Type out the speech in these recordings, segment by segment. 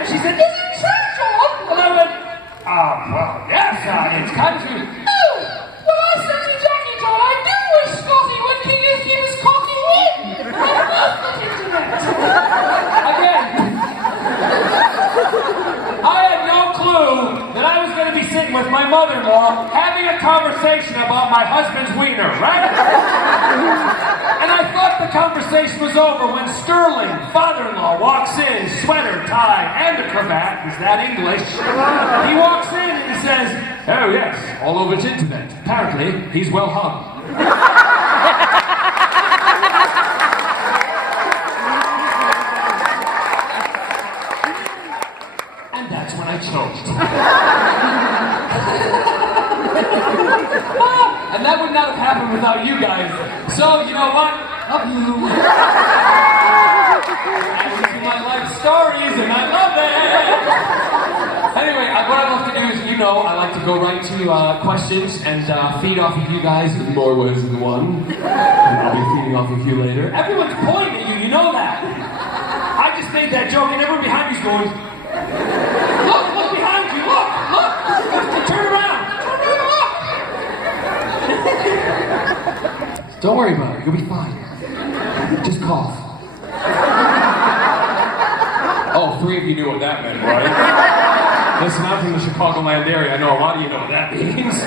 And she said, is it true, John? And I went, well, yes, it's country. Oh, well, I said to Jackie, John, I knew it was Scotty when he was cocking in. I love the internet. Again, I had no clue that I was going to be sitting with my mother-in-law having a conversation about my husband's wiener, right? And I thought the conversation was over when Sterling, father-in-law, walks in, sweater, tie, and a cravat. Is that English? He walks in and he says, oh yes, all over the internet. Apparently, he's well hung. And that's when I choked. And that would not have happened without you guys. So, you know what? Love you. I listen to my life stories and I love it. Anyway, what I love to do is, you know, I like to go right to questions and feed off of you guys in more ways than one. And I'll be feeding off of you later. Everyone's pointing at you, you know that. I just made that joke and everyone behind me's going, look behind you, look. Turn around. Don't worry about it, you'll be fine. Just cough. Oh, 3 of you knew what that meant, right? Listen, I'm from the Chicagoland area. I know a lot of you know what that means.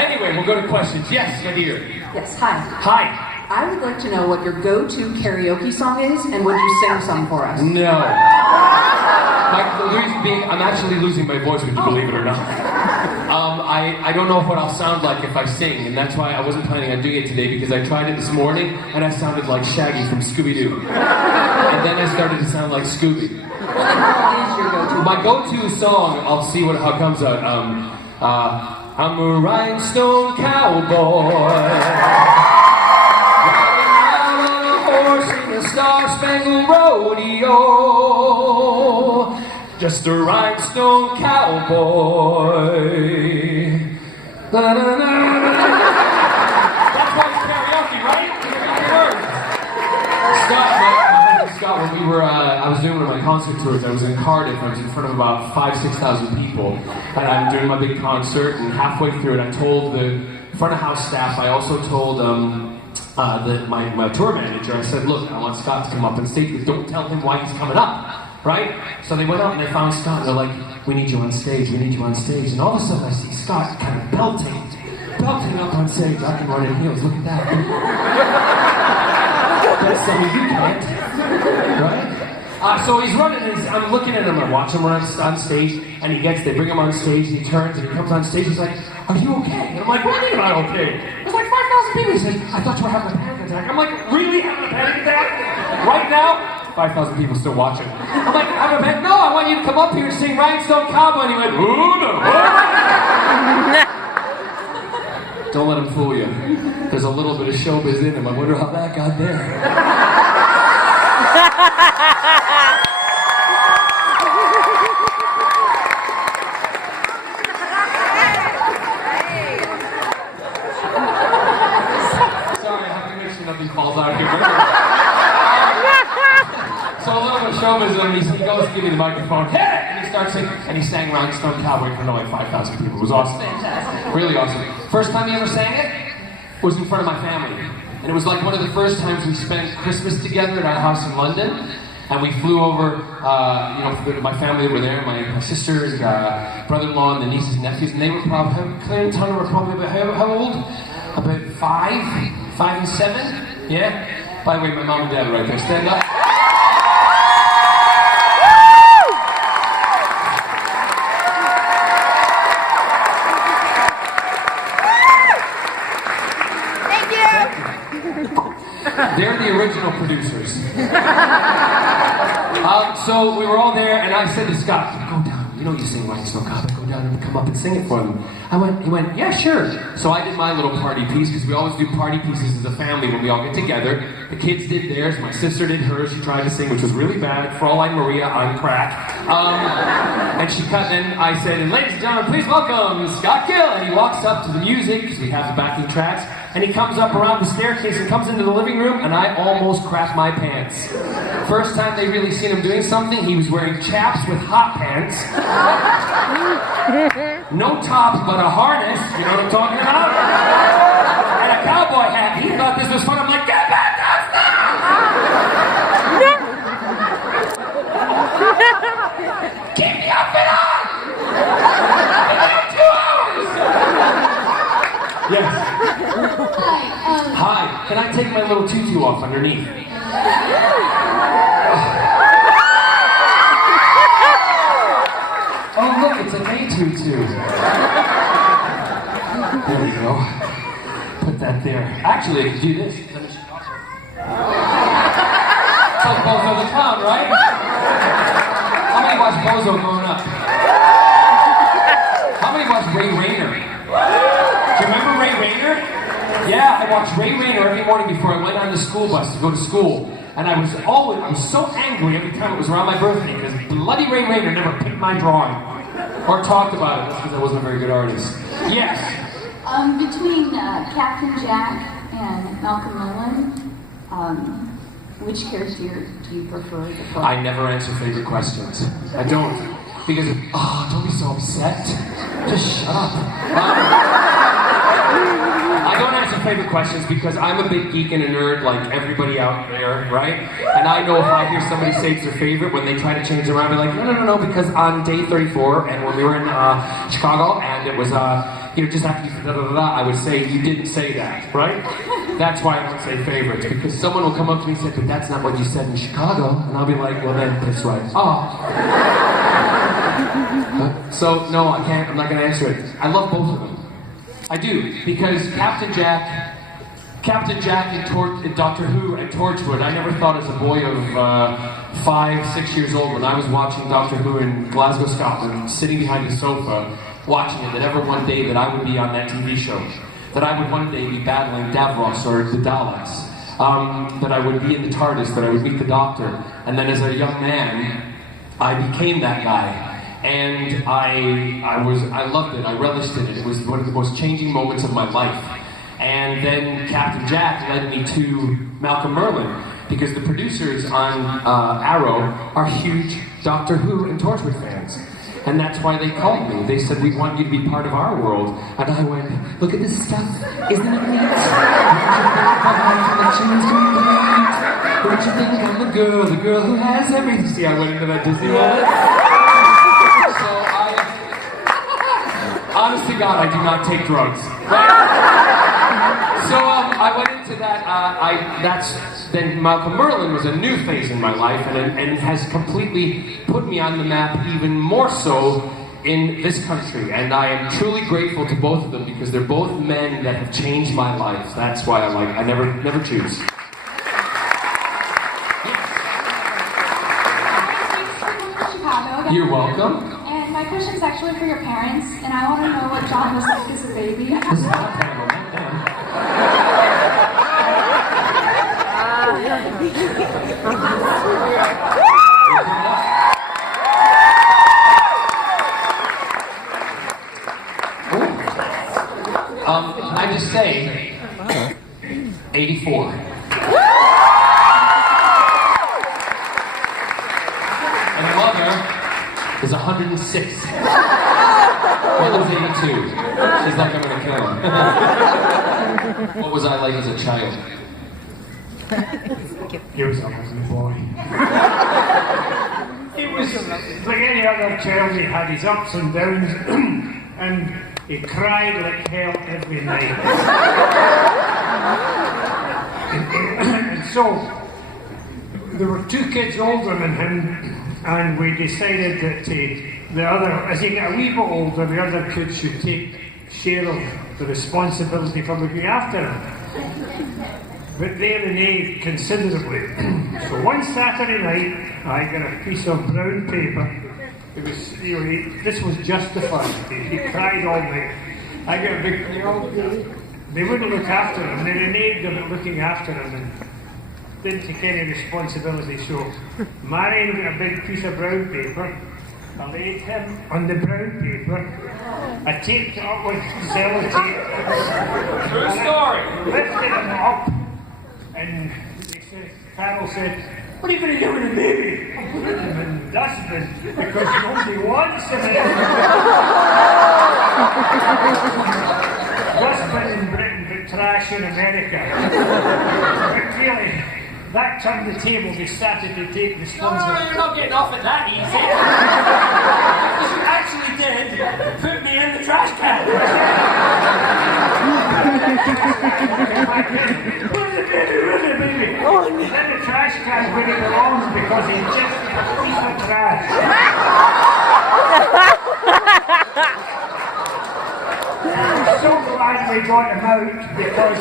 Anyway, we'll go to questions. Yes, my dear. Yes, hi. Hi. I would like to know what your go-to karaoke song is, and would you sing some for us? No. The reason being, I'm actually losing my voice, would you believe it or not? I don't know what I'll sound like if I sing, and that's why I wasn't planning on doing it today, because I tried it this morning, and I sounded like Shaggy from Scooby-Doo. And then I started to sound like Scooby. What is your go-to? My go-to song, I'll see how it comes out. I'm a rhinestone cowboy, riding out on a horse in a star-spangled rodeo. Just a rhinestone cowboy. That's why it's karaoke, right? Scott, when we were, I was doing one of my concert tours. I was in Cardiff. I was in front of about 5,000-6,000 people, and I'm doing my big concert. And halfway through it, I told the front of house staff. I also told my tour manager. I said, "Look, I want Scott to come up and stage, but don't tell him why he's coming up." Right? So they went out and they found Scott and they're like, we need you on stage, we need you on stage. And all of a sudden I see Scott kind of belting up on stage. I can run in heels, look at that. That's something you can't. Right? So he's running and I'm looking at him, I watch him run on stage, and they bring him on stage, and he turns and he comes on stage, he's like, are you okay? And I'm like, what do you mean am I okay? There's like 5,000 people. He says, I thought you were having a panic attack. I'm like, really having a panic attack? Right now? 5,000 people still watching. I'm like, no, I want you to come up here and sing Rhinestone Cowboy. And he went, ooh, no. Don't let him fool you. There's a little bit of showbiz in him. I wonder how that got there. Sorry, I have to make sure nothing falls out here. So a little bit of showbiz in him, he goes to give me the microphone, hey! And he starts singing, and he sang Rhinestone Cowboy in front of like 5,000 people. It was awesome. Fantastic. Really awesome. First time he ever sang it was in front of my family. And it was like one of the first times we spent Christmas together at our house in London. And we flew over, my family were there, my sisters, brother-in-law, and the nieces and nephews, and they were probably, Claire and Tony were probably about, how old? About 5 and 7? Yeah? By the way, my mom and dad are right there. Stand up. They're the original producers. So we were all there, and I said to Scott, go down. You know you sing Rhinestone Cowboy. Go down and come up and sing it for them. He went, yeah, sure. So I did my little party piece, because we always do party pieces as a family when we all get together. The kids did theirs. My sister did hers. She tried to sing, which was really bad. Fraulein Maria on crack. And she cut, and I said, and ladies and gentlemen, please welcome Scott Gill. And he walks up to the music, because we have the backing tracks. and he comes up around the staircase and comes into the living room, and I almost crapped my pants. First time they really seen him doing something, he was wearing chaps with hot pants. No tops, but a harness, you know what I'm talking about? And a cowboy hat. He thought this was fun. I'm like, get back downstairs! Keep the outfit on! It's 2 hours! Yes. Hi, can I take my little tutu off underneath? Oh look, it's an A-tutu. There we go. Put that there. Actually, I can do this. Let me show you. It's like Bozo the Clown, right? How many watched Bozo growing up? How many watched Ray Rayner? Do you remember Ray Rayner? Yeah, I watched Ray Rayner every morning before I went on the school bus to go to school. And I was so angry every time it was around my birthday because bloody Ray Rayner never picked my drawing or talked about it. That's because I wasn't a very good artist. Yes? Between Captain Jack and Malcolm Merlin, which character do you prefer? I never answer favorite questions. I don't. Because, don't be so upset. Just shut up. I don't answer favorite questions because I'm a big geek and a nerd like everybody out there, right? And I know if I hear somebody say it's their favorite, when they try to change it around, I'll be like, no, because on day 34, and when we were in Chicago, and it was, just after you said I would say, you didn't say that, right? That's why I don't say favorites, because someone will come up to me and say, but that's not what you said in Chicago, and I'll be like, well then, that's right. So, no, I can't, I'm not going to answer it. I love both of them. I do, because Captain Jack in Doctor Who and Torchwood, I never thought as a boy of 5, 6 years old when I was watching Doctor Who in Glasgow, Scotland, sitting behind the sofa, watching it, that ever one day that I would be on that TV show, that I would one day be battling Davros or the Daleks, that I would be in the TARDIS, that I would meet the Doctor, and then as a young man, I became that guy. And I loved it, I relished it. It was one of the most changing moments of my life. And then Captain Jack led me to Malcolm Merlin, because the producers on Arrow are huge Doctor Who and Torchwood fans. And that's why they called me. They said, we want you to be part of our world. And I went, look at this stuff, isn't it neat? What you think I'm the girl who has everything? See, I went into that Disney world. Honest to God, I do not take drugs. So I went into that. Then Malcolm Merlin was a new phase in my life, and has completely put me on the map, even more so in this country. And I am truly grateful to both of them because they're both men that have changed my life. That's why I never choose. Yes. You're welcome. My question's actually for your parents, and I want to know what John was like as a baby. This is not terrible, not can I just say, 84. And mother is 106. Mother's 82. She's like, I'm gonna kill him. What was I like as a child? He was a boy. He was like any other child. He had his ups and downs, and he cried like hell every night. And so there were 2 kids older than him. And we decided that as he got a wee bit older, the other kids should take share of the responsibility for looking after him. But they reneged considerably. So one Saturday night, I got a piece of brown paper. It was, this was justified. He cried all night. I got a big, they wouldn't look after him. They reneged about looking after him and didn't take any responsibility. So Marion got a big piece of brown paper I laid him on the brown paper. I taped it up with sellotape. True story. Lifted him up, and they said, Carol said, "What are you going to do with the baby?" I put him in the dustbin because nobody wants him anymore. Dustbin in Britain, but trash in America. But really, that turned the table. They started to take the sponge. No, you're not getting off it that easy. You actually did put me in the trash can. Where's the baby? Then the trash can where it belongs because he just a piece of trash. I'm so glad we got him out because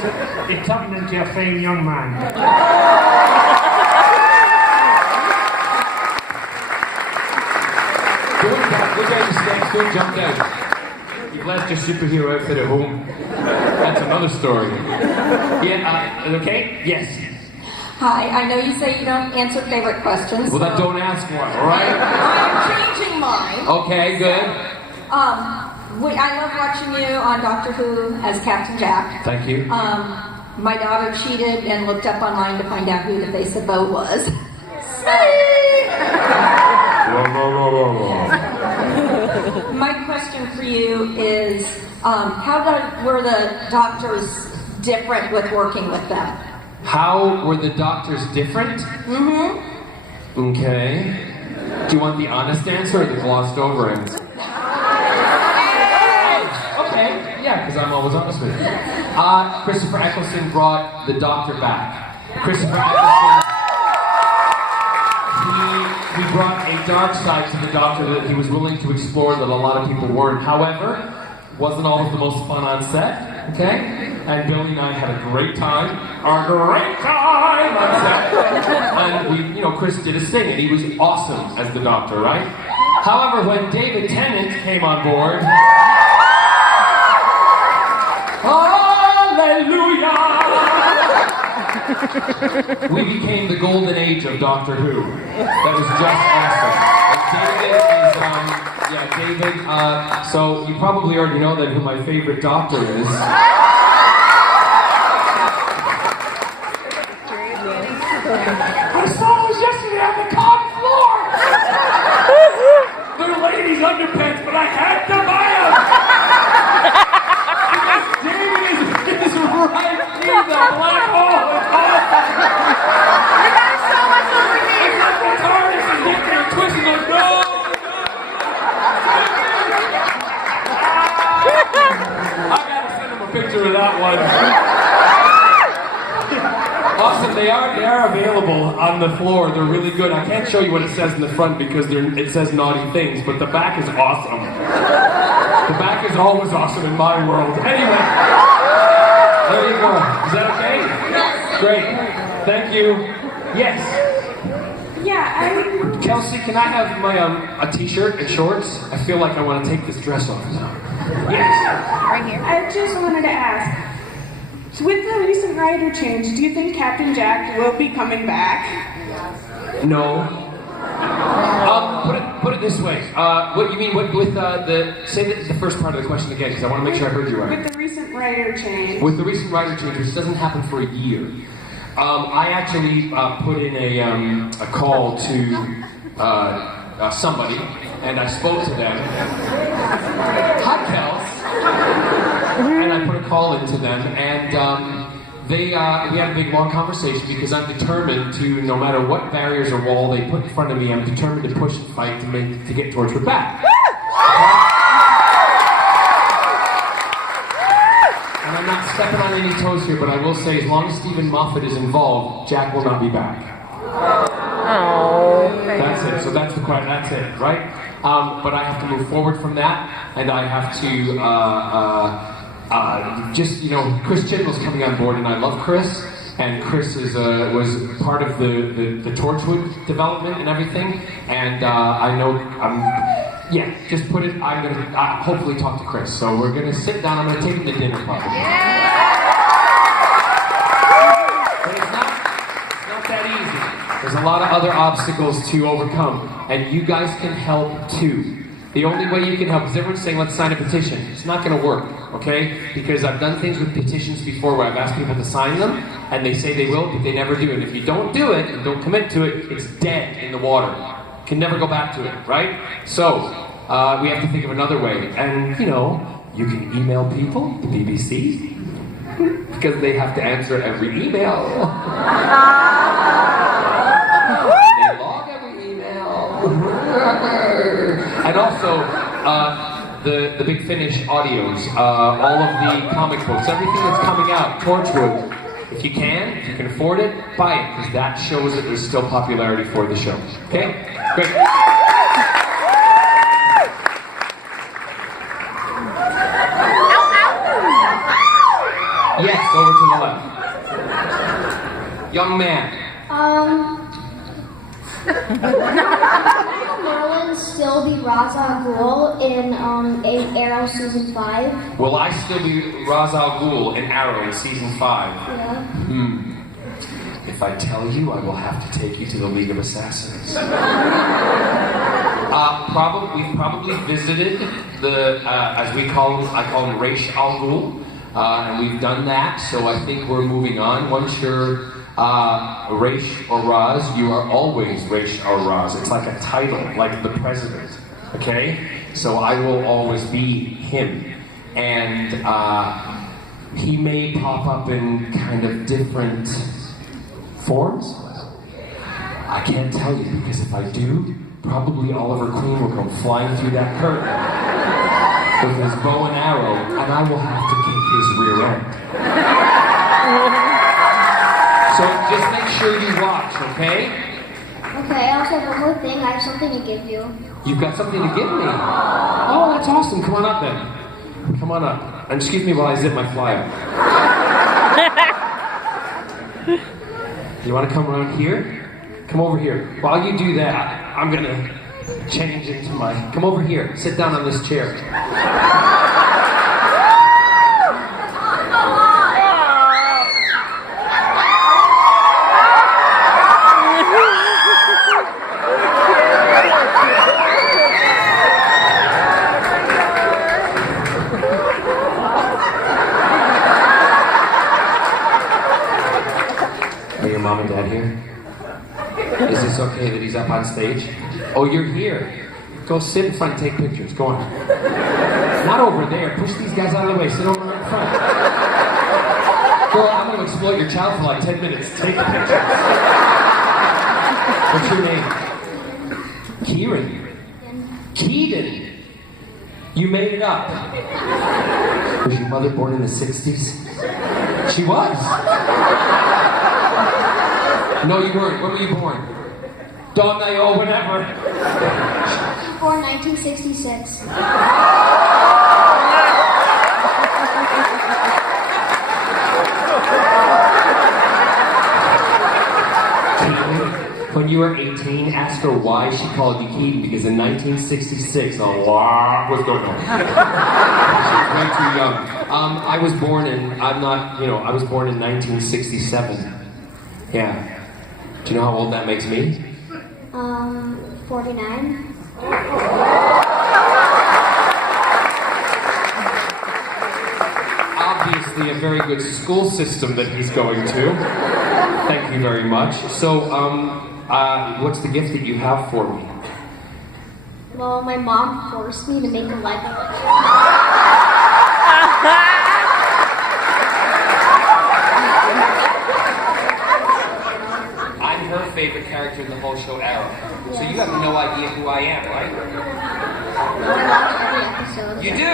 he turned into a fine young man. Look at the steps, don't jump out. You've left your superhero outfit at home. That's another story. Yeah, okay? Yes. Hi, I know you say you don't answer favorite questions. Well, then don't ask one, alright? I'm changing mine. Okay, good. I love watching you on Doctor Who as Captain Jack. Thank you. My daughter cheated and looked up online to find out who the face of Bo was. My question for you is, were the doctors different with working with them? How were the doctors different? Mm-hmm. Okay. Do you want the honest answer or the glossed over answer? Okay, yeah, because I'm always honest with you. Christopher Eccleston brought the doctor back. Christopher Eccleston, he brought a dark side to the doctor that he was willing to explore that a lot of people weren't. However, wasn't always the most fun on set, okay? And Billy and I had a great time on set. And Chris did his thing, and he was awesome as the doctor, right? However, when David Tennant came on board, hallelujah! We became the golden age of Doctor Who. That was just awesome. And David, so you probably already know then who my favorite doctor is. I saw those yesterday on the cop floor! They're ladies' underpants, but I had to buy them! Because David is right in the black hole! It's awesome! You got so much over me! It's like the TARDIS and Nick and twisting like, no! I gotta send him a picture of that one. Awesome, they are available on the floor. They're really good. I can't show you what it says in the front because it says naughty things, but the back is awesome. The back is always awesome in my world. Anyway, there you go. Is that okay? Yes. Great. Thank you. Yes. Yeah, Kelsey, can I have my a t-shirt and shorts? I feel like I want to take this dress off now. Yes. I just wanted to ask, so with the recent writer change, do you think Captain Jack will be coming back? No. Put it this way. What you mean with say the first part of the question again, because I want to make sure I heard you right. With the recent writer change. With the recent writer change, which doesn't happen for a year, I actually put in a call to somebody, and I spoke to them. Hi, Kels. And I put a call into them, and we had a big long conversation because I'm determined to, no matter what barriers or wall they put in front of me, I'm determined to push and fight to get towards her back. And I'm not stepping on any toes here, but I will say, as long as Stephen Moffat is involved, Jack will not be back. That's it. So that's it, right? But I have to move forward from that, and I have to Chris Chibnall's coming on board, and I love Chris. And Chris was part of the Torchwood development and everything. And I know just put it. I'm gonna hopefully talk to Chris. So we're gonna sit down. I'm gonna take him to dinner probably. But it's not that easy. There's a lot of other obstacles to overcome, and you guys can help too. The only way you can help is everyone's saying, let's sign a petition. It's not going to work, okay? Because I've done things with petitions before where I've asked people to sign them, and they say they will, but they never do. And if you don't do it, and don't commit to it, it's dead in the water. You can never go back to it, right? So, we have to think of another way. And, you know, you can email people, the BBC, because they have to answer every email. They log every email. And also, the Big Finish audios, all of the comic books, everything that's coming out, Torchwood. If you can afford it, buy it, because that shows that there's still popularity for the show. Okay? Great. Yes, over to the left. Young man. Merlin still be Ra's al Ghul in Arrow season 5? Will I still be Ra's al Ghul in Arrow in season 5? Yeah. If I tell you, I will have to take you to the League of Assassins. We've probably visited the, as we call them, I call them Raish al Ghul, and we've done that, so I think we're moving on. Once you're Raish or Raz, you are always Raish or Raz. It's like a title, like the president, okay? So I will always be him. And he may pop up in kind of different forms. I can't tell you, because if I do, probably Oliver Queen will come flying through that curtain with his bow and arrow, and I will have to kick his rear end. So just make sure you watch, okay? Okay, I also have one more thing. I have something to give you. You've got something to give me? Oh, that's awesome. Come on up then. Come on up. And excuse me while I zip my flyer. You want to come around here? Come over here. While you do that, I'm going to change into my... Come over here. Sit down on this chair. Are your mom and dad here? Is this okay that he's up on stage? Oh, you're here. Go sit in front and take pictures. Go on. Not over there. Push these guys out of the way. Sit over in front. Girl, I'm going to exploit your child for like 10 minutes. Take pictures. What's your name? Kieran. Keaton. You made it up. Was your mother born in the 60s? She was. No, you weren't. When were you born? Dawn night or whatever. Born 1966. When you were 18, ask her why she called you Keaton, because in 1966, a lot was going on. She was way too young. I was born in 1967. Yeah. Do you know how old that makes me? 49. Obviously a very good school system that he's going to. Thank you very much. So, what's the gift that you have for me? Well, my mom forced me to make a Lego. I'm her favorite character in the whole show, Arrow. So you have no idea who I am, right? I watch every episode. You do?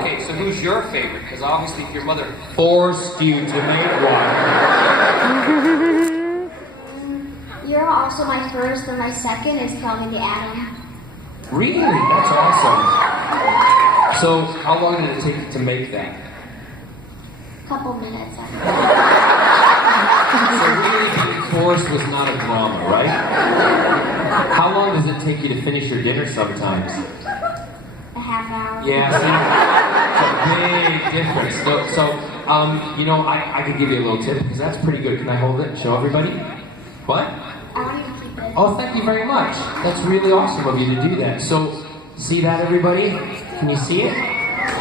Okay, so who's your favorite? Because obviously if your mother forced you to make one. You're also my first, and my second is Calvin the Atom. Really? That's awesome. So how long did it take to make that? Couple minutes. So really being forced was not a drama, right? How long does it take you to finish your dinner sometimes? A half hour. Yeah, see, it's a big difference. So, I could give you a little tip, because that's pretty good. Can I hold it and show everybody? What? I Oh, thank you very much. That's really awesome of you to do that. So, see that, everybody? Can you see it?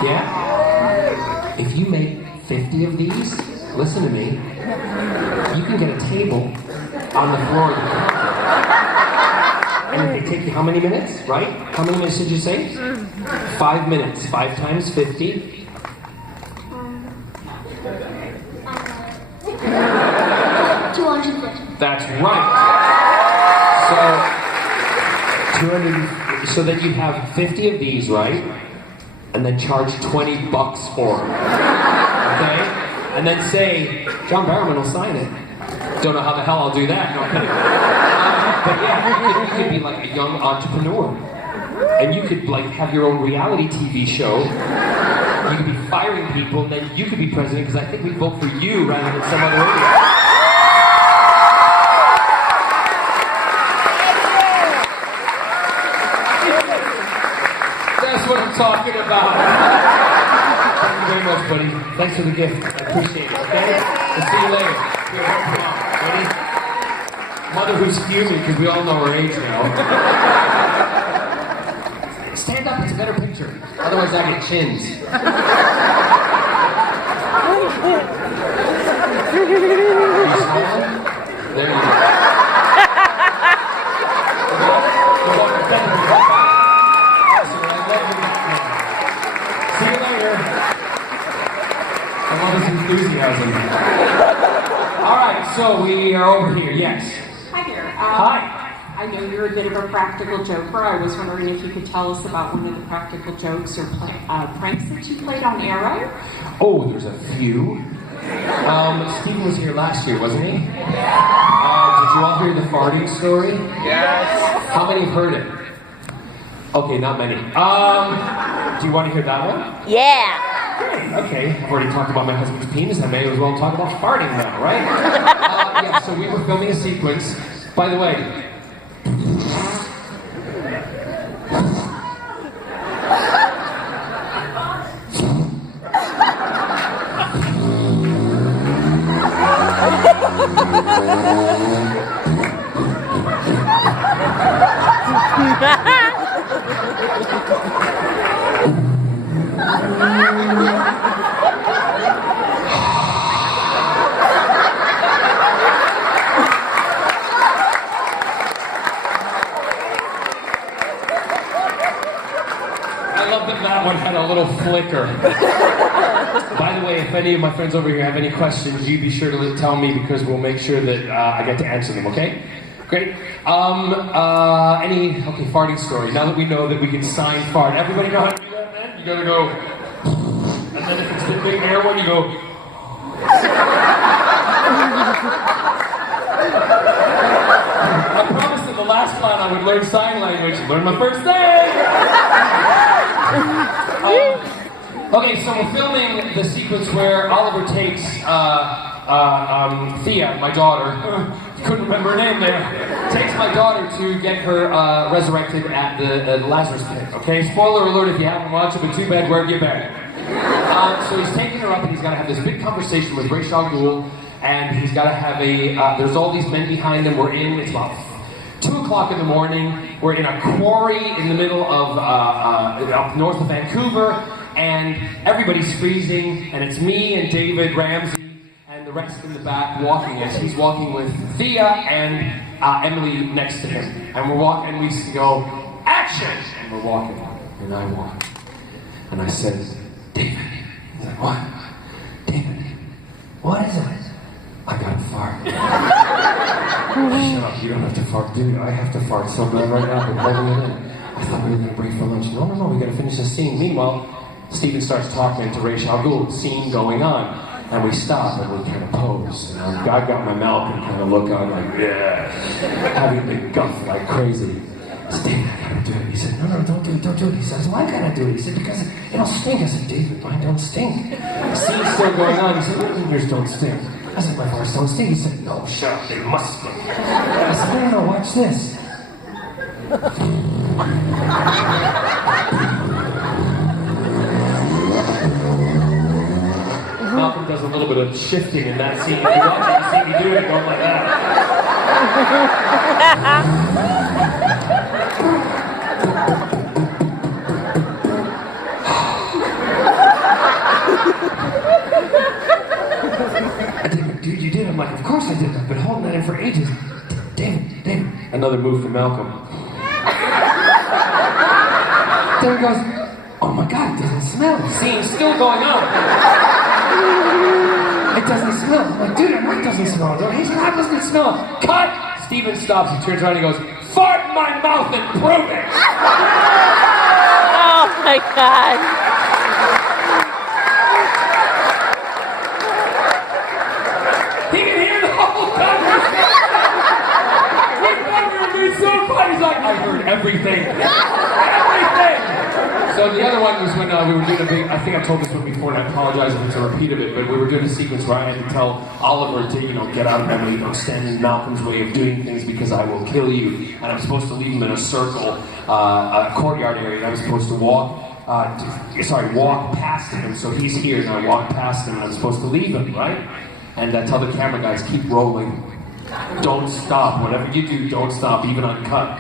Yeah? If you make 50 of these, listen to me, you can get a table on the floor of the counter. And it take you how many minutes, right? How many minutes did you say? 5 minutes. 5 times 50. 250. That's right. So, 200. So then you have 50 of these, right? And then charge $20 for them. Okay? And then say, John Barrowman will sign it. Don't know how the hell I'll do that. No, I'm kidding. But yeah, you could be like a young entrepreneur. And you could like have your own reality TV show. You could be firing people, and then you could be president, because I think we'd vote for you rather than some other idiot. That's what I'm talking about. Thank you very much, buddy. Thanks for the gift. I appreciate it, okay? We'll see you later. Here, come on. Ready? Mother who's fuming, because we all know her age now. Stand up, it's a better picture. Otherwise I get chins. You smiling? There you go. See you later. I love his enthusiasm. Alright, so we are over here, yes. Hi there. Hi. I know you're a bit of a practical joker. I was wondering if you could tell us about one of the practical jokes or pranks that you played on Arrow. Oh, there's a few. Stephen was here last year, wasn't he? Did you all hear the farting story? Yes. How many have heard it? Okay, not many. Do you want to hear that one? Yeah. Great, okay. I've already talked about my husband's penis. I may as well talk about farting now, right? Yeah, so we were filming a sequence. By the way, that one had a little flicker. By the way, if any of my friends over here have any questions, you be sure to tell me, because we'll make sure that I get to answer them, okay? Great. Okay, farting story. Now that we know that we can sign fart, everybody know how to do that, man? You gotta go, and then if it's the big air one, you go. I promised in the last plan I would learn sign language. Learn my first thing! Okay, so we're filming the sequence where Oliver takes Thea, my daughter, couldn't remember her name there, takes my daughter to get her resurrected at the Lazarus pit, okay? Spoiler alert if you haven't watched it, but too bad, where'd you better? So he's taking her up, and he's got to have this big conversation with Ra's al Ghul, and he's got to have there's all these men behind him. It's about 2 o'clock in the morning. We're in a quarry in the middle of up north of Vancouver, and everybody's freezing, and it's me and David Ramsey and the rest in the back walking as he's walking with Thea and Emily next to him. And we're walking, and we go, action! And we're walking, and I walk. And I said, David. He's like, what? David, what is it? I got to fart. Shut up, you don't have to fart, do you? I have to fart so bad right now, but holding it in. I thought we were going to break for lunch. No, we got to finish the scene. Meanwhile, Stephen starts talking to Ra's al Ghul, scene going on. And we stop and we kind of pose. And I've got my mouth and kind of look on like, yeah, having a big guff like crazy. I said, David, I gotta do it. He said, no, don't do it. He says, why can't I do it? He said, because it'll stink. I said, David, mine don't stink. The scene's still going on. He said, yours don't stink. I said, my farts don't stink. He said, no, shut up, they must stink. I said, no, watch this. Malcolm does a little bit of shifting in that scene. If you watch it, you see me do it, going like that. Dude, you did. I'm like, of course I did. I've been holding that in for ages. David. Another move from Malcolm. David goes, oh my God, it doesn't smell. The scene's still going on. It doesn't smell. I'm like, dude, it doesn't smell. His mouth doesn't smell. Cut! Steven stops, he turns around and he goes, fart in my mouth and prove it! Oh my God. He can hear the whole conversation. We thought we were doing so funny. He's like, I heard everything. Everything! So the other one was when we were doing a big, I think I told this one before and I apologize if it's a repeat of it, but we were doing a sequence where I had to tell Oliver to, get out of my way, don't stand in Malcolm's way of doing things because I will kill you. And I'm supposed to leave him in a circle, a courtyard area, and I was supposed to walk past him. So he's here and I walk past him and I'm supposed to leave him, right? And I tell the camera guys, keep rolling. Don't stop. Whatever you do, don't stop, even uncut.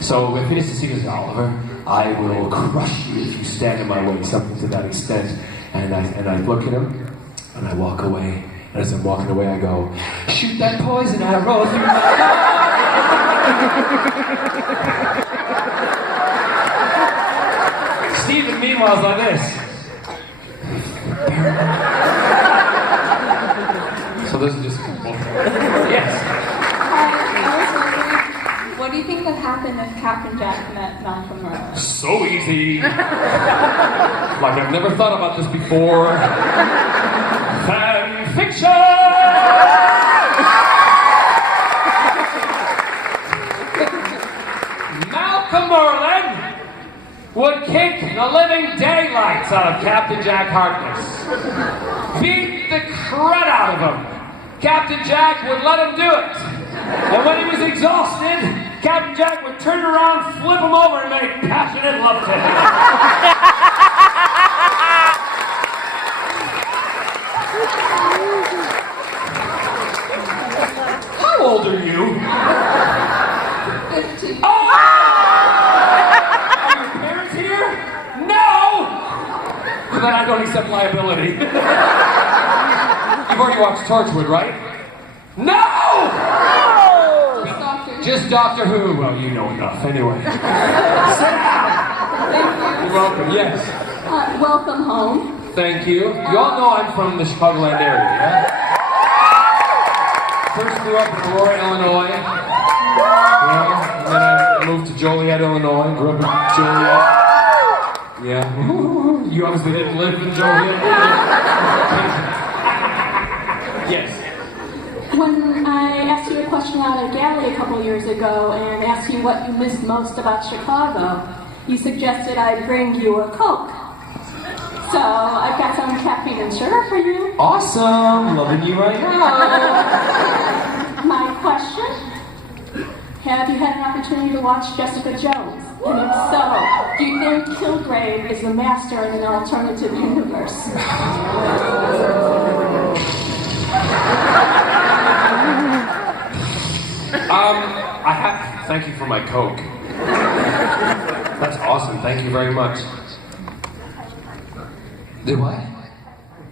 So we finished the sequence, Oliver, I will crush you if you stand in my way, something to that extent. And I look at him, and I walk away. And as I'm walking away, I go, shoot that poison arrow through my heart. Steven, meanwhile, is like this. So this is just cool. Yes. What do you think would happen if Captain Jack met Malcolm Merlin? So easy. Like I've never thought about this before. Fan fiction! Malcolm Merlin would kick the living daylights out of Captain Jack Harkness. Beat the crud out of him. Captain Jack would let him do it. And when he was exhausted, Captain Jack would turn around, flip him over, and make passionate love to him. How old are you? 15. Oh! Are your parents here? No! Then I don't accept liability. You've already watched Torchwood, right? No! Just Doctor Who. Well, you know enough. Anyway. Sit down! Thank you. You're welcome. Yes. Welcome home. Thank you. You all know I'm from the Chicagoland area, yeah? First grew up in Aurora, Illinois. Yeah. And then I moved to Joliet, Illinois. Grew up in Joliet. Yeah. You obviously didn't live in Joliet. Yes. When I asked you a question out at a galley a couple years ago and asked you what you missed most about Chicago, you suggested I bring you a Coke. So I've got some caffeine and sugar for you. Awesome! Loving you right now. My question? Have you had an opportunity to watch Jessica Jones? And if so, do you think Kilgrave is the master in an alternative universe? Thank you for my Coke. That's awesome. Thank you very much. Did what?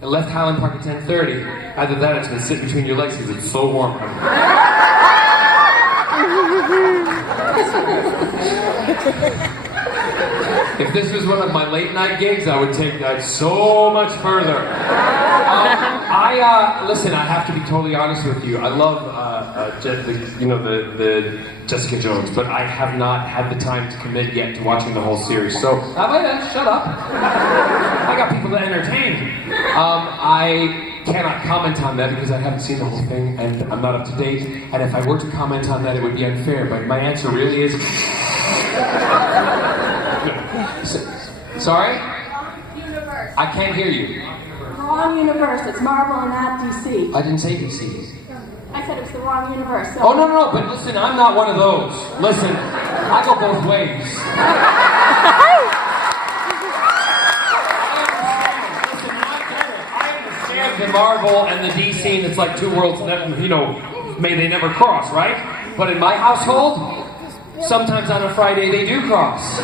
I left Highland Park at 10:30. Either that or it's going to sit between your legs because it's so warm. If this was one of my late night gigs, I would take that so much further. Listen, I have to be totally honest with you. I love, the Jessica Jones, but I have not had the time to commit yet to watching the whole series. So, shut up. I got people to entertain. I cannot comment on that because I haven't seen the whole thing and I'm not up to date. And if I were to comment on that, it would be unfair. But my answer really is... Sorry? Universe. I can't hear you. Wrong universe. It's Marvel and not DC. I didn't say DC. I said it was the wrong universe. So Oh, no, but listen, I'm not one of those. Listen, I go both ways. I understand the Marvel and the DC, and it's like two worlds that, may they never cross, right? But in my household, sometimes on a Friday they do cross.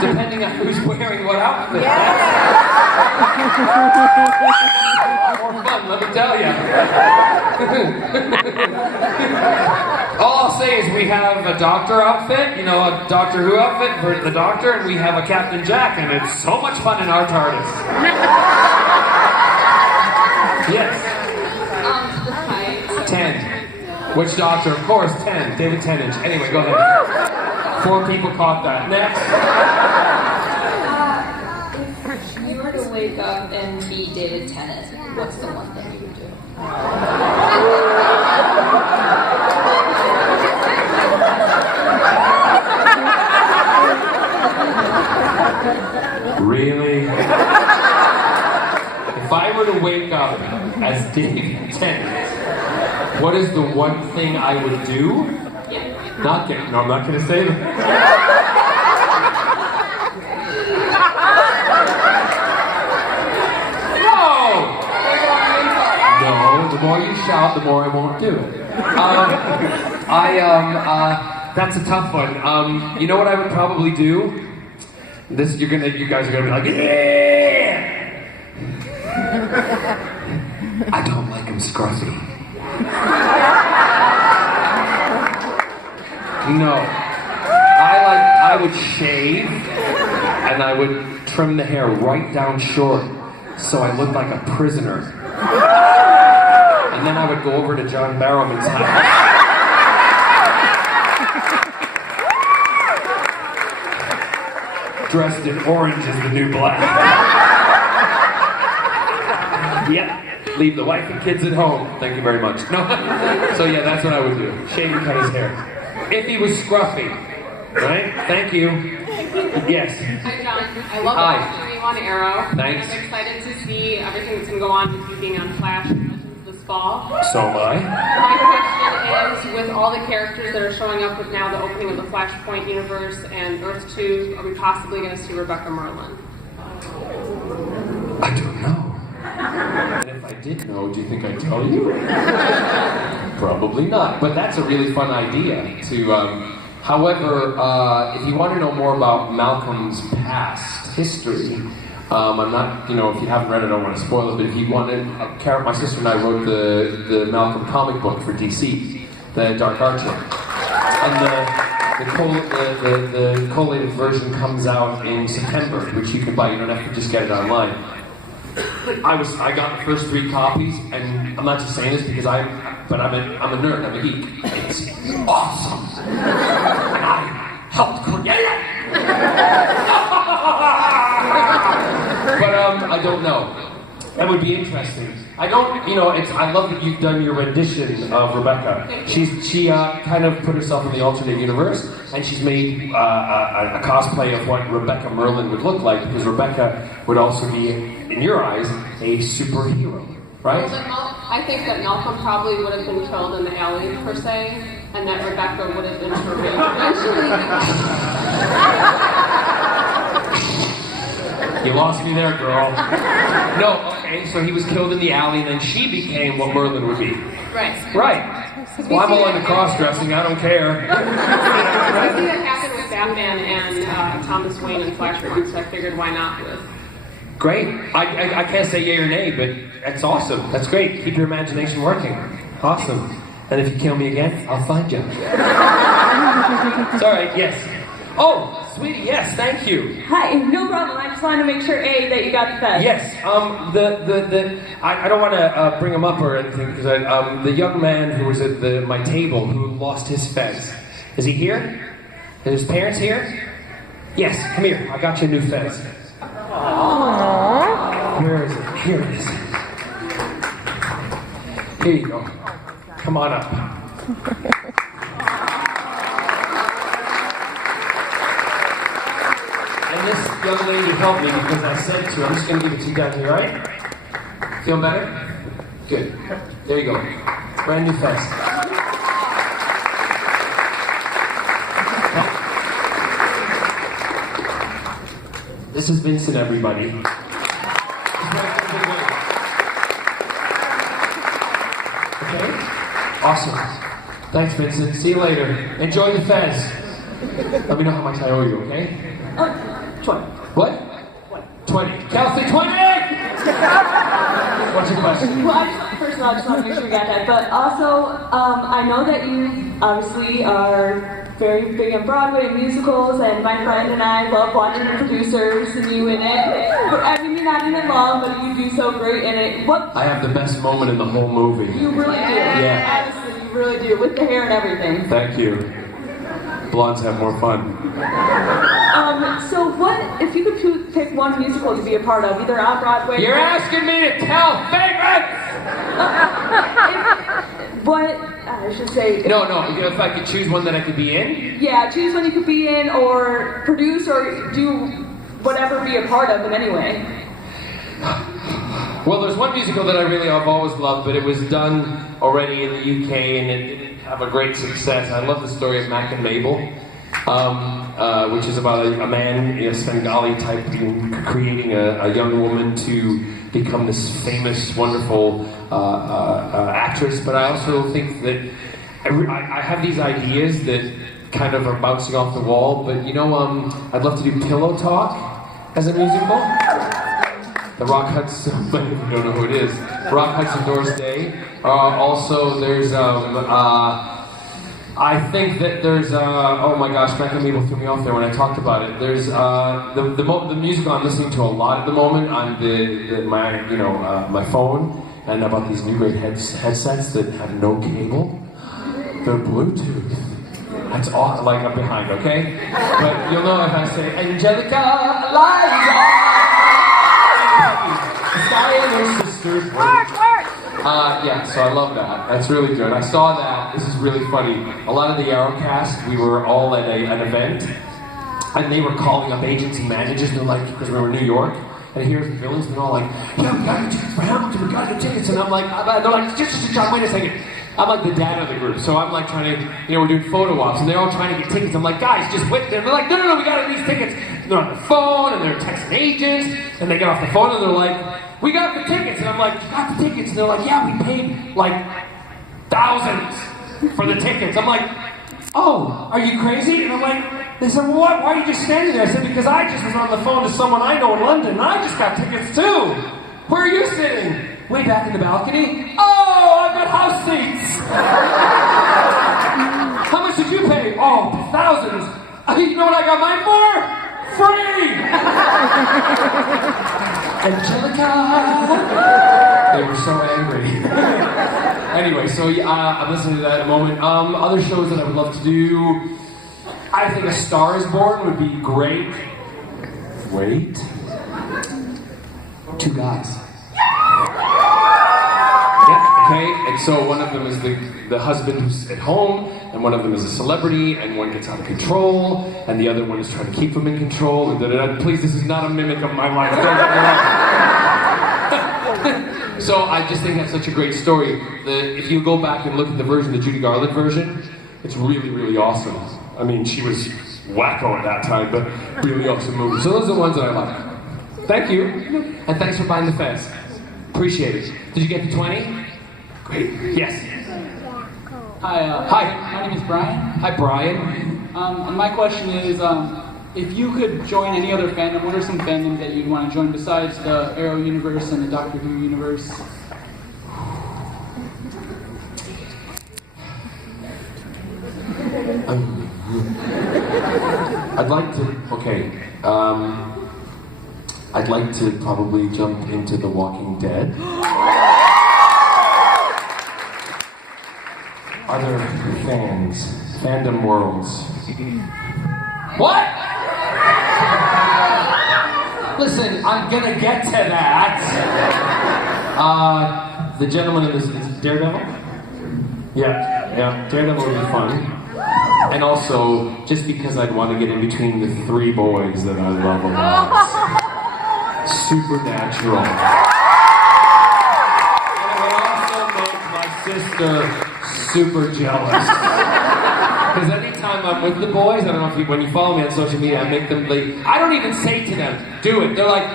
Depending on who's wearing what outfit. More fun, let me tell you. All I'll say is we have a doctor outfit, you know, a Doctor Who outfit for the doctor, and we have a Captain Jack, and it's so much fun in our TARDIS. Yes. 10. Which doctor? Of course, 10. David Tennant. Anyway, go ahead. 4 people caught that. Next. If you were to wake up and be David Tennant, what's the one thing you would do? Really? If I were to wake up as David Tennant, what is the one thing I would do? Yeah. Not get. No, I'm not going to say that. No! No, the more you shout, the more I won't do it. That's a tough one. You know what I would probably do? You guys are gonna be like, yeah! I don't like him scruffy. No. I would shave, and I would trim the hair right down short, so I look like a prisoner. And then I would go over to John Barrowman's house. Dressed in orange is the new black. Yep. Leave the wife and kids at home. Thank you very much. No. So yeah, that's what I would do. Shave and cut his hair. If he was scruffy. Right? Thank you. Yes. Hi, John. I love watching you on Arrow. Thanks. I'm excited to see everything that's going to go on with you being on Flash this fall. So am I. My question is, with all the characters that are showing up with now the opening of the Flashpoint universe and Earth 2, are we possibly going to see Rebecca Merlin? I don't know. And if I did know, do you think I'd tell you? Probably not. But that's a really fun idea to... However, if you want to know more about Malcolm's past history, I'm not, if you haven't read it, I don't want to spoil it, but if you wanted, my sister and I wrote the Malcolm comic book for DC, the Dark Archer. And the collated version comes out in September, which you can buy, you don't have to just get it online. I got the first 3 copies, and I'm not just saying this because I'm a nerd, I'm a geek. It's awesome. And I helped create it. But I don't know. That would be interesting. I love that you've done your rendition of Rebecca. She kind of put herself in the alternate universe, and she's made a cosplay of what Rebecca Merlin would look like, because Rebecca would also be, in your eyes, a superhero, right? I think that Malcolm probably would have been killed in the alley, per se, and that Rebecca would have been revealed eventually. You lost me there, girl. No, okay, so he was killed in the alley, and then she became what Merlin would be. Right. Right. Well, I'm all into cross-dressing, I don't care. I see that happened with Batman and Thomas Wayne in Flashpoint, so I figured why not with... Great. I can't say yay or nay, but that's awesome. That's great. Keep your imagination working. Awesome. And if you kill me again, I'll find you. It's all right, yes. Oh, sweetie, yes, thank you. Hi, no problem. I just wanted to make sure, A, that you got the fez. Yes, I don't want to bring him up or anything, because the young man who was at my table who lost his fez, is he here? Are his parents here? Yes, come here. I got you a new fez. Aww. Where is it? Here it is. Here you go. Come on up. And this young lady helped me because I said to her, I'm just going to give it to you down here, right? Feel better? Good. There you go. Brand new fez. This is Vincent, everybody. Okay? Awesome. Thanks, Vincent. See you later. Enjoy the fez. Let me know how much I owe you, okay? 20. What? 20. Kelsey, 20! What's your question? Well, first of all, I just want to make sure you got that. But also, I know that you obviously are very big on Broadway and musicals, and my friend and I love watching the producers and you in it. But I mean, you're not in it long, but you do so great in it. What? I have the best moment in the whole movie. You really do. Yeah. Honestly, you really do. With the hair and everything. Thank you. Blondes have more fun. So what, if you could pick one musical to be a part of, either on Broadway... You're asking me to tell favorites! What, I should say... No, if I could choose one that I could be in? Yeah, choose one you could be in, or produce, or do whatever, be a part of in any way. Well, there's one musical that I've always loved, but it was done already in the UK, and it didn't have a great success. I love the story of Mac and Mabel. Which is about a man, a Svengali type, creating a young woman to become this famous, wonderful actress. But I also think that I have these ideas that kind of are bouncing off the wall. But I'd love to do Pillow Talk as a musical. The Rock Hudson, but if you don't know who it is, Rock Hudson Doris Day. Also, there's I think that there's, oh my gosh, Mac and Mabel threw me off there when I talked about it. There's the music I'm listening to a lot at the moment on my phone, and about these new great headsets that have no cable. They're Bluetooth. That's all, like I'm behind, okay? But you'll know if I say Angelica, Eliza, Sky and her sisters. Yeah, so I love that. That's really good. I saw that. This is really funny. A lot of the Arrowcast, we were all at an event, and they were calling up agency managers. They're like, because we were in New York, and here's the villains. They're all like, yeah, we got your tickets for Hamilton. We got your tickets. And I'm like, they're like, just John, wait a second. I'm like the dad of the group, so I'm like trying to, we're doing photo ops, and they're all trying to get tickets. I'm like, guys, just wait. They're like, no, we got these tickets. And they're on the phone, and they're texting agents, and they get off the phone, and they're like, we got the tickets. And I'm like, you got the tickets? And they're like, yeah, we paid like thousands for the tickets. I'm like, oh, are you crazy? And I'm like, they said, well, what? Why are you just standing there? I said, because I just was on the phone to someone I know in London, and I just got tickets too. Where are you sitting? Way back in the balcony? Oh, I've got house seats! How much did you pay? Oh, thousands. You know what I got mine for? Free! Angelica! They were so angry. Anyway, so I'm listening to that in a moment. Other shows that I would love to do, I think A Star Is Born would be great. Wait. 2 guys. Yeah, okay, and so one of them is the husband who's at home, and one of them is a celebrity, and one gets out of control, and the other one is trying to keep him in control, and da-da-da. Please, this is not a mimic of my life. Don't get me wrong. So I just think that's such a great story. If you go back and look at the Judy Garland version, it's really, really awesome. I mean, she was wacko at that time, but really awesome movie. So those are the ones that I like. Thank you, and thanks for buying the fence. Appreciate it. Did you get the 20? Great. Yes. Hi. Hi. My name is Brian. Hi, Brian. And my question is, if you could join any other fandom, what are some fandoms that you'd want to join besides the Arrow universe and the Doctor Who universe? I'd like to. Okay. I'd like to probably jump into The Walking Dead. Other fandom worlds. What? Listen, I'm gonna get to that. The gentleman in this is Daredevil? Yeah, Daredevil would be fun. And also, just because I'd want to get in between the 3 boys that I love a lot. Supernatural. And it would also make my sister super jealous. Because anytime I'm with the boys, I don't know if when you follow me on social media, I make them I don't even say to them, do it. They're like,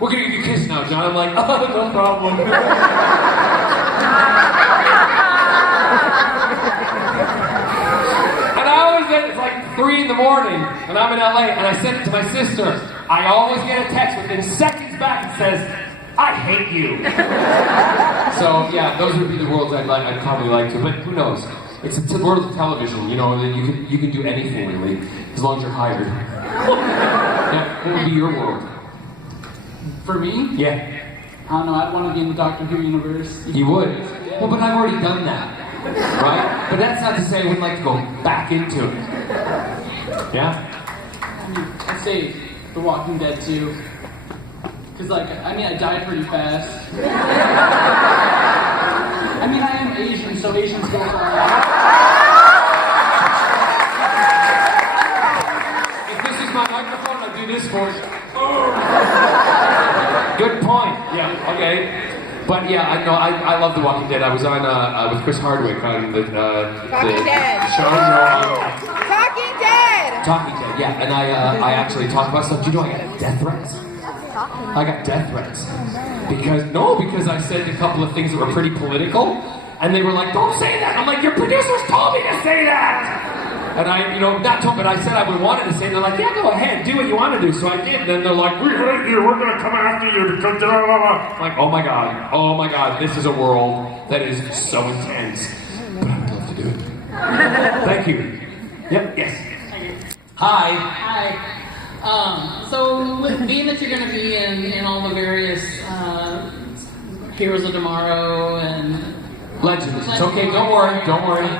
we're gonna give you a kiss now, John. I'm like, oh, no problem. 3 in the morning, and I'm in LA, and I send it to my sister. I always get a text within seconds back that says, I hate you. So yeah, those would be the worlds I'd probably like to, but who knows? It's the world of television, you know, that you can do anything really, as long as you're hired. Yeah, what would be your world? For me? Yeah. I don't know, I'd want to be in the Doctor Who universe. You would? Well, but I've already done that, right? But that's not to say I wouldn't like to go back into it. Yeah? I mean, I'd say The Walking Dead too. Because, like, I mean, I died pretty fast. I mean, I am Asian, so Asians go for If this is my microphone, I'll do this for you. Good point. Yeah, okay. But yeah, I love The Walking Dead. I was on with Chris Hardwick on the Talking Dead. show. Talking Dead. Talking Dead, yeah. And I actually talked about stuff. Do you know I got death threats? I got death threats. Because I said a couple of things that were pretty political, and they were like, don't say that. I'm like, your producers told me to say that. And I, not told, but I said I wanted to say it. They're like, yeah, go ahead, do what you want to do. So I did. And then they're like, we hate you. We're going to come after you because blah, blah, blah. I'm like, oh my God, this is a world that is so intense. But I would love to do it. Thank you. Yep, yes. Hi. So with being that you're going to be in all the various Heroes of Tomorrow and Legends. It's okay. Don't worry.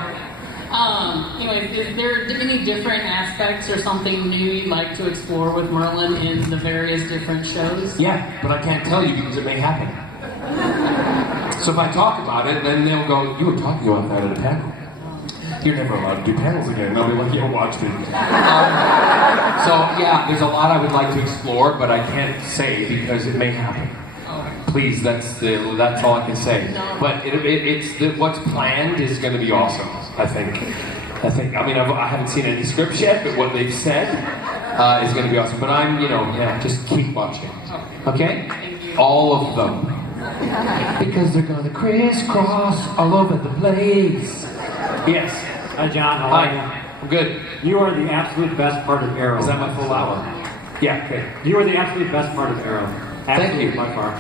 Anyway, is there any different aspects or something new you'd like to explore with Merlin in the various different shows? Yeah, but I can't tell you because it may happen. So if I talk about it, then they'll go, you were talking about that at a panel. You're never allowed to do panels again. They'll be like, yeah, watch me. So yeah, there's a lot I would like to explore, but I can't say because it may happen. Please, that's all I can say. But what's planned is going to be awesome. I think. I mean, I haven't seen any scripts yet, but what they've said is going to be awesome. But I'm, just keep watching. Okay? All of them. Because they're going to crisscross all over the place. Yes. Hi, John. How are you? I'm good. You are the absolute best part of Arrow. Is that my full hour? Yeah, okay. You are the absolute best part of Arrow. Thank you. By far.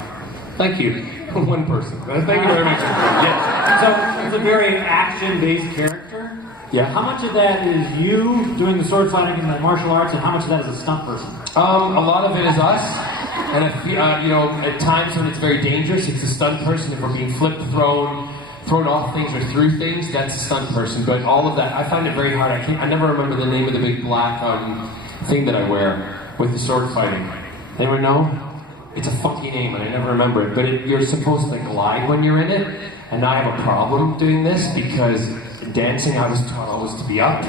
Thank you. One person. Thank you very much. Yes. So, it's a very action-based character. Yeah. How much of that is you doing the sword fighting and the martial arts, and how much of that is a stunt person? A lot of it is us. And at times when it's very dangerous, it's a stunt person. If we're being flipped, thrown off things or through things, that's a stunt person. But all of that, I find it very hard. I never remember the name of the big black thing that I wear with the sword fighting. Anyone know? It's a funky name, and I never remember it. But you're supposed to glide when you're in it, and I have a problem doing this because dancing I was taught always to be up.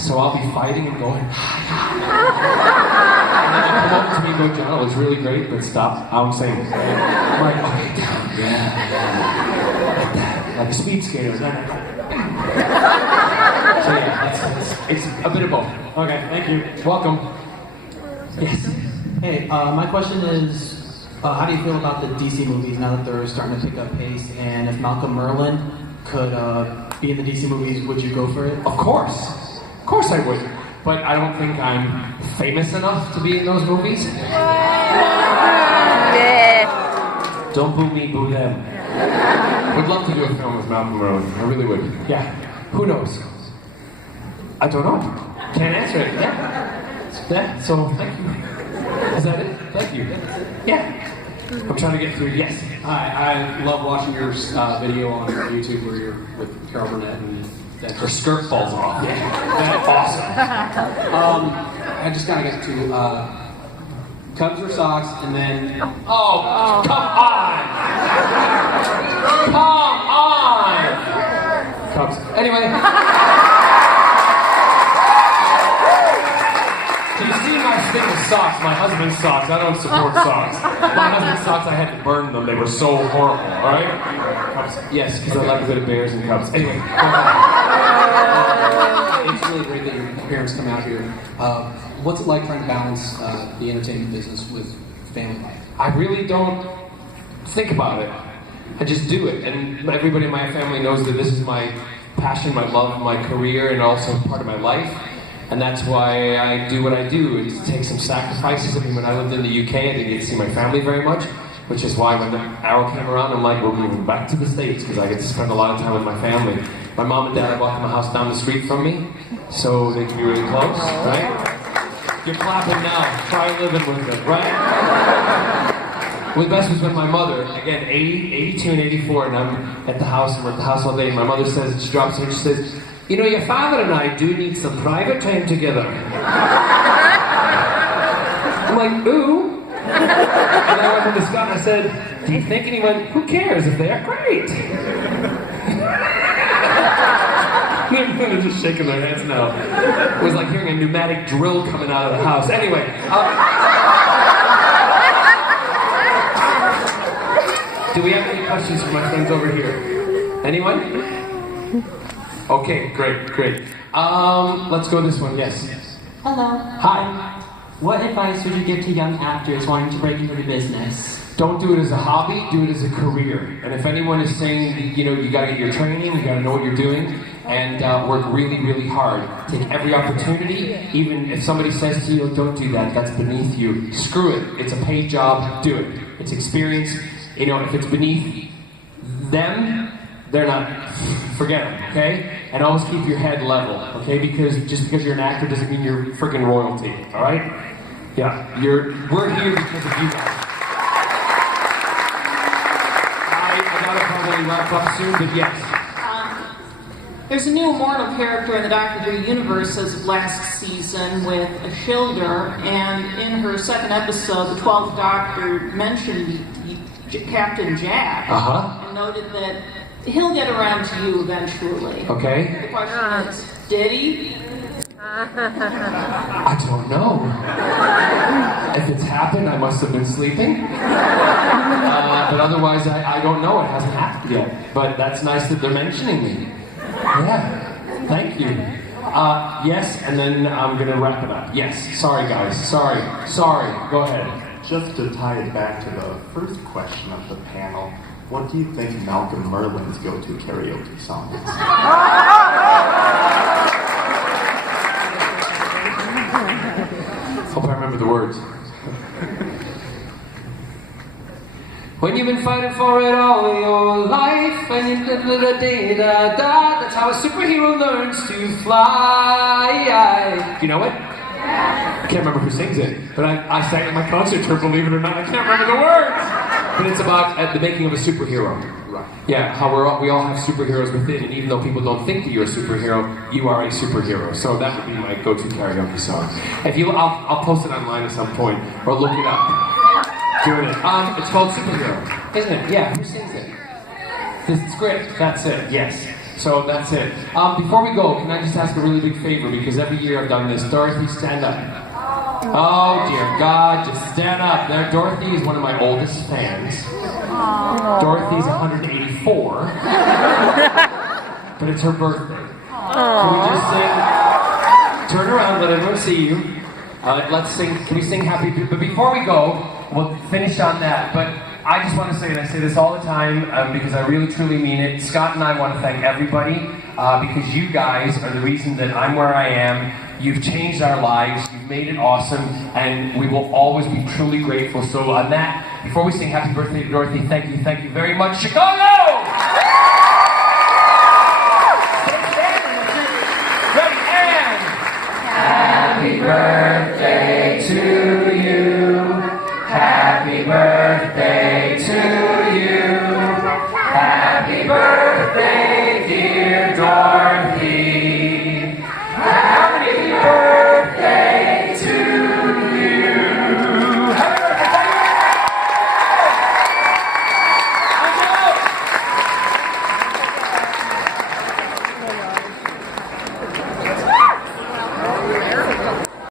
So I'll be fighting and going, and then they come up to me and go, John, it was really great, but stop. I'm saying, I'm like, okay, down, yeah. Like a speed skater. So yeah, it's a bit of both. Okay, thank you. Welcome. Yes. Hey, my question is, how do you feel about the DC movies now that they're starting to pick up pace? And if Malcolm Merlyn could be in the DC movies, would you go for it? Of course I would. But I don't think I'm famous enough to be in those movies. Don't boo me, boo them. Would love to do a film with Malcolm Merlyn. I really would. Yeah. Who knows? I don't know. Can't answer it. Yeah. So thank you. Is that it? Thank you. Yeah. I'm trying to get through. Yes. Hi. I love watching your video on YouTube where you're with Carol Burnett and her skirt falls off. Yeah. That's awesome. I just gotta get to Cubs or Sox, and then. Oh, come on! Cubs. Anyway. Do you see my stick of socks? My husband's socks. I don't support socks. My husband's socks, I had to burn them. They were so horrible, alright? Yes, because I like a bit of Bears and Cubs. Anyway. It's really great that your parents come out here. What's it like trying to balance the entertainment business with family life? I really don't think about it. I just do it. And everybody in my family knows that this is my passion, my love, my career, and also part of my life. And that's why I do what I do. It takes some sacrifices. I mean, when I lived in the UK, I didn't get to see my family very much, which is why when the arrow came around, I'm like, we're moving back to the States because I get to spend a lot of time with my family. My mom and dad are walking the house down the street from me, so they can be really close, right? You're clapping now. Try living with it, right? Well, the best was when my mother, again, 82 and 84, and I'm at the house, and we're at the house all day, and my mother says, she drops in, she says, you know, your father and I do need some private time together. I'm like, ooh. And I went to Scott and I said, do you think? And he went, who cares if they are great? They're just shaking their heads now. It was like hearing a pneumatic drill coming out of the house. Anyway. Do we have any questions for my friends over here? Anyone? Okay, great. Let's go this one, yes. Hello. Hi. What advice would you give to young actors wanting to break into the business? Don't do it as a hobby, do it as a career. And if anyone is saying, you know, you gotta get your training, you gotta know what you're doing, and work really, really hard. Take every opportunity, even if somebody says to you, don't do that, that's beneath you. Screw it, it's a paid job, do it. It's experience. You know, if it's beneath them, they're not, forget them, okay? And always keep your head level, okay? Because just because you're an actor doesn't mean you're freaking royalty, all right? Yeah, we're here because of you guys. I gotta probably wrap up soon, but yes. There's a new immortal character in the Doctor Who universe as of last season with Ashildr, and in her second episode, the 12th Doctor mentioned Captain Jack, and noted that he'll get around to you eventually. Okay. The question is, did he? I don't know. If it's happened, I must have been sleeping. But otherwise, I don't know. It hasn't happened yet. But that's nice that they're mentioning me. Yeah. Thank you. Yes, and then I'm going to wrap it up. Yes. Sorry, guys. Sorry. Go ahead. Just to tie it back to the first question of the panel, what do you think Malcolm Merlin's go-to karaoke song is? Hope I remember the words. When you've been fighting for it all your life, and you live da da da da, that's how a superhero learns to fly. Do you know it? I can't remember who sings it, but I sang it at my concert tour, believe it or not. I can't remember the words. But it's about the making of a superhero. Right. Yeah, how we all have superheroes within, and even though people don't think that you're a superhero, you are a superhero. So that would be my go-to karaoke song. I'll post it online at some point, or look it up. Doing it. It's called Superhero, isn't it? Yeah, who sings it? This script, that's it, yes. So that's it. Before we go, can I just ask a really big favor? Because every year I've done this. Dorothy, stand up. Oh dear God, just stand up. Now, Dorothy is one of my oldest fans. Dorothy's 184. But it's her birthday. Can we just sing? Turn around, let everyone see you. Let's sing. Can we sing Happy? But before we go, we'll finish on that. But I just want to say, and I say this all the time because I really truly mean it, Scott and I want to thank everybody because you guys are the reason that I'm where I am. You've changed our lives, you've made it awesome, and we will always be truly grateful. So on that, before we sing Happy Birthday to Dorothy, thank you very much, Chicago!